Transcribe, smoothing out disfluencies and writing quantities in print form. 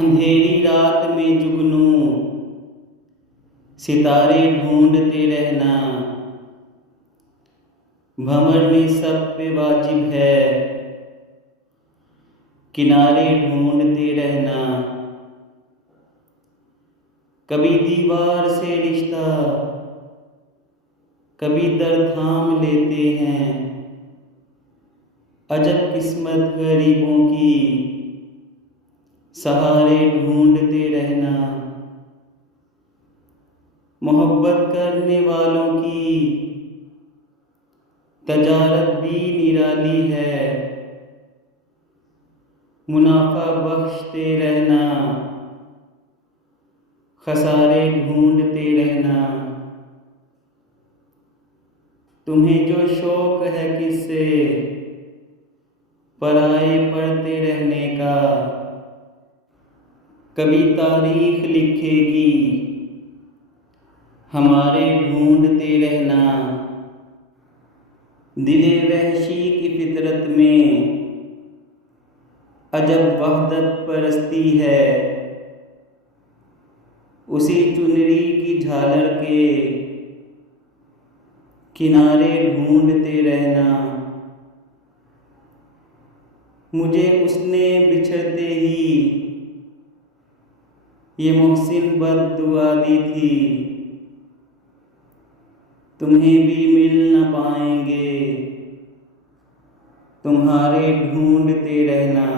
अंधेरी रात में जुगनू सितारे ढूंढते रहना, भंवर में सब पे वाजिब है किनारे ढूंढते रहना। कभी दीवार से रिश्ता कभी दर थाम लेते हैं, अजब किस्मत गरीबों की सहारे ढूंढते रहना। मोहब्बत करने वालों की तजारत भी निराली है, मुनाफा बख्शते रहना खसारे ढूंढते रहना। तुम्हें जो शौक है किससे पराए पढ़ते रहने का, कभी तारीख लिखेगी हमारे ढूंढते रहना। दिले वहशी की फितरत में अजब वहदत परस्ती है, उसी चुनरी की झालर के किनारे ढूंढते रहना। मुझे उसने बिछड़ते ही ये मोहसिन बद्दुआ दी थी, तुम्हें भी मिल न पाएंगे तुम्हारे ढूंढते रहना।